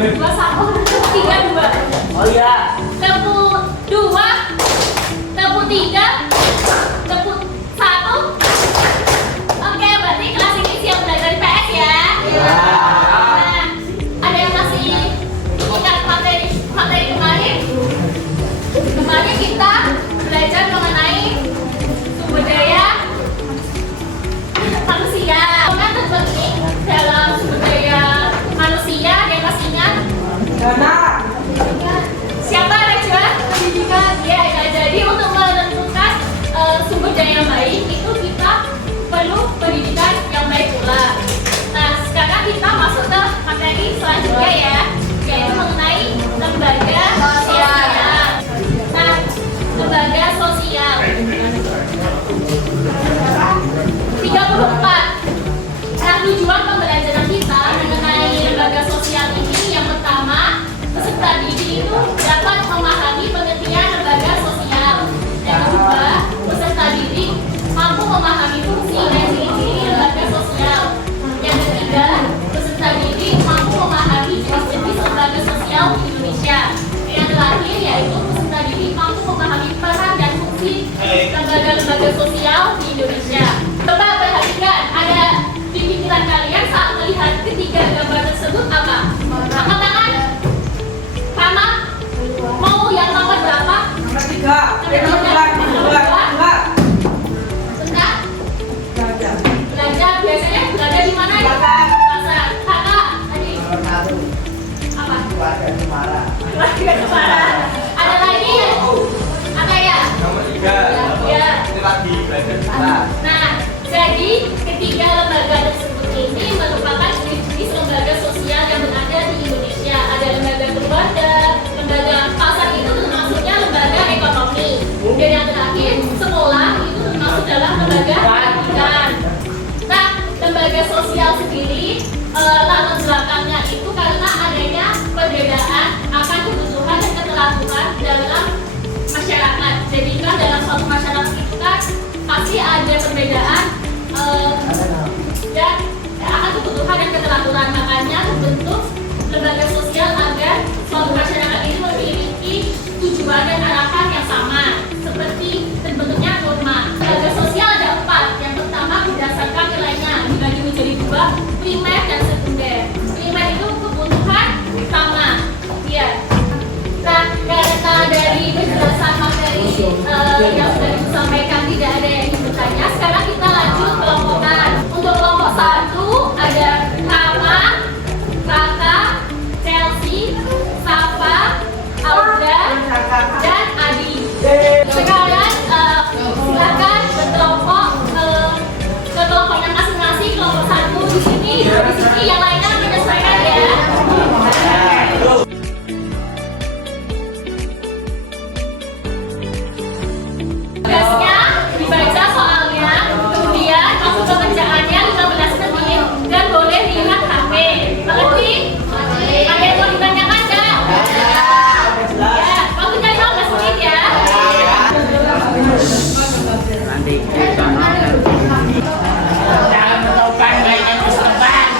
21, 32. Oh iya. 62, 63, 61. Oke, berarti kelas ini siap belajar PS ya? Iya. Nah, ada yang masih ingat materi kemarin? Kemarin kita belajar mengenai sumber daya manusia. Yang terpenting dalam sumber daya manusia, ada yang masih ingat? Dana. Siapa Rejwa? Pendidikan. Ya, jadi untuk menentukan sumber daya yang baik itu kita perlu pendidikan yang baik pula. Nah, sekarang kita masuk ke materi selanjutnya ya, yaitu mengenai lembaga sosial. Nah, lembaga sosial 34. Nah, tujuan pembelajaran kita mengenai lembaga sosial ini yang pertama, peserta didik itu dapat memahami pengertian lembaga sosial. Yang kedua, peserta didik mampu memahami fungsi dan ciri-ciri lembaga sosial. Yang ketiga, peserta didik mampu memahami jenis-jenis lembaga sosial di Indonesia. Yang terakhir yaitu peserta didik mampu memahami peran dan fungsi lembaga-lembaga sosial di Indonesia. Coba perhatikan, ada di pikiran kalian saat melihat ketiga gambar tersebut apa? Angkat tangan. Sama? Mau yang nomor berapa? Nomor 3. Nomor 2. Bentar. Belajar biasanya belajar di mana ya? Pasar. Kakak tadi. Apa? Keluarga Cemara. Ada lagi ya? Apa ya? Nomor 3. Ya. Ini lagi belajar kita. Nah, jadi ketiga lembaga tersebut ini merupakan jenis lembaga sosial yang berada di Indonesia. Ada lembaga keluarga, lembaga pasar itu termasuknya lembaga ekonomi. Dan yang terakhir, sekolah itu termasuk dalam lembaga pendidikan. Nah, lembaga sosial sendiri latar belakangnya itu karena adanya perbedaan akan kebutuhan dan keteraturan dalam masyarakat. Jadi kan dalam suatu masyarakat itu kan pasti ada perbedaan dan akan kebutuhan dan keteraturan, makanya terbentuk lembaga sosial agar suatu masyarakat ini memiliki tujuan dan arahan yang sama seperti terbentuknya norma. Lembaga sosial ada 4. Yang pertama berdasarkan nilainya dibagi menjadi 2, primer dan sekunder. Primer itu kebutuhan utama. Ya. Nah, karena dari penjelasan materi yang sudah disampaikan tidak ada yang ingin bertanya, sekarang kita lanjut kelompokan. Untuk kelompok 1 ada Rama, Raka, Chelsea, Safa, Aura, dan Adi. Sekarang silakan berkelompok ke kelompoknya masing-masing. Kelompok 1 di sini yang lainnya menyesuaikan ya. Tugasnya dibaca soalnya, kemudian masuk ke kerjaannya 15 menit dan boleh dilihat HP. Mengerti? Ada yang mau ditanyakan nggak? Ya, waktunya 15 menit ya. Nanti. Jangan menopang lainnya bersetepan.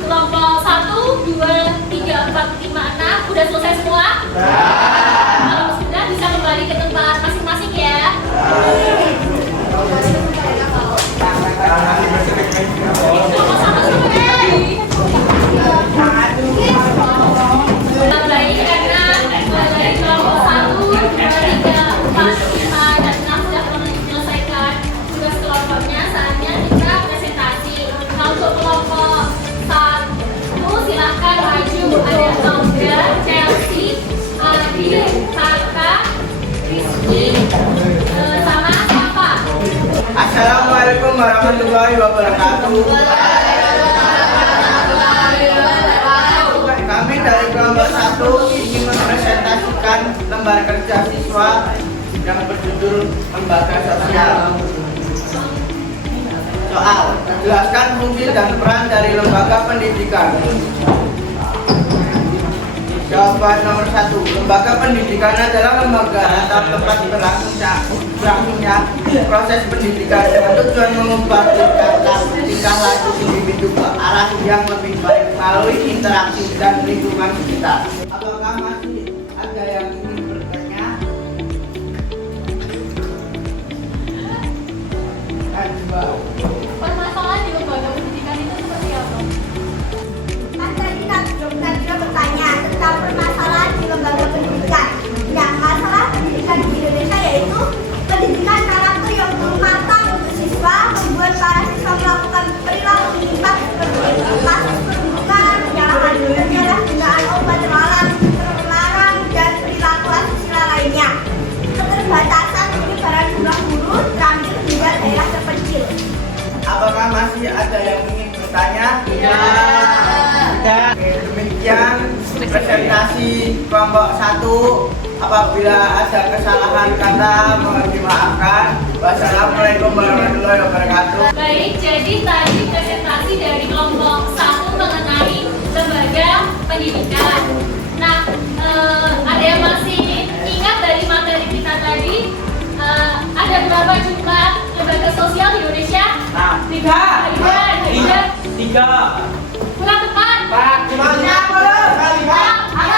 Kelompok 1, 2, 3, 4, 5, 6 udah selesai semua? Kalau sudah bisa kembali ke tempat masing-masing ya. Kelompok 1 sampai baik karena dari kelompok 1, 2, 3, 4, 5, dan 6 sudah menyelesaikan tugas kelompoknya. Saatnya kita presentasi. Nah, untuk kelompok 1 silahkan maju. Ada Audra, Chelsea, Adi, Kakak, Rizky, sama siapa? Assalamualaikum warahmatullahi wabarakatuh. Kami dari kelompok 1 ingin mempresentasikan lembar kerja siswa yang berjudul Lembaga Sosial. Soal, jelaskan fungsi dan peran dari lembaga pendidikan. Jawaban nomor 1. Lembaga pendidikan adalah lembaga atau tempat berlangsungnya proses pendidikan dengan tujuan mengubah tingkah laku individu ke arah yang lebih baik melalui interaksi dan lingkungan sekitar. Apakah masih ada yang ingin bertanya? Coba. Permasalahan di lembaga pendidikan itu seperti apa? Kan tadi Najwa bertanya tentang permasalahan di lembaga pendidikan. Nah, masalah pendidikan di Indonesia yaitu pendidikan karakter yang belum matang untuk siswa, membuat para siswa melakukan perilaku menyimpang seperti kasus perundungan, penyalahgunaan obat terlarang, dan perilaku asusila lainnya. Keterbatasan penyebaran jumlah guru terambil hingga daerah terpencil. Apakah masih ada yang ingin bertanya? Tidak. Oke, demikian presentasi kelompok 1. Apabila ada kesalahan kata mohon dimaafkan. Wassalamualaikum warahmatullahi wabarakatuh. Baik, jadi tadi presentasi dari kelompok 1 mengenai lembaga pendidikan. Nah, ada yang masih ingat dari materi kita tadi? Ada berapa jumlah lembaga sosial di Indonesia? 3. Kurang tepat. 4, 5, 6, 7, 8, 9,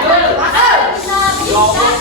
10. Nah, bisa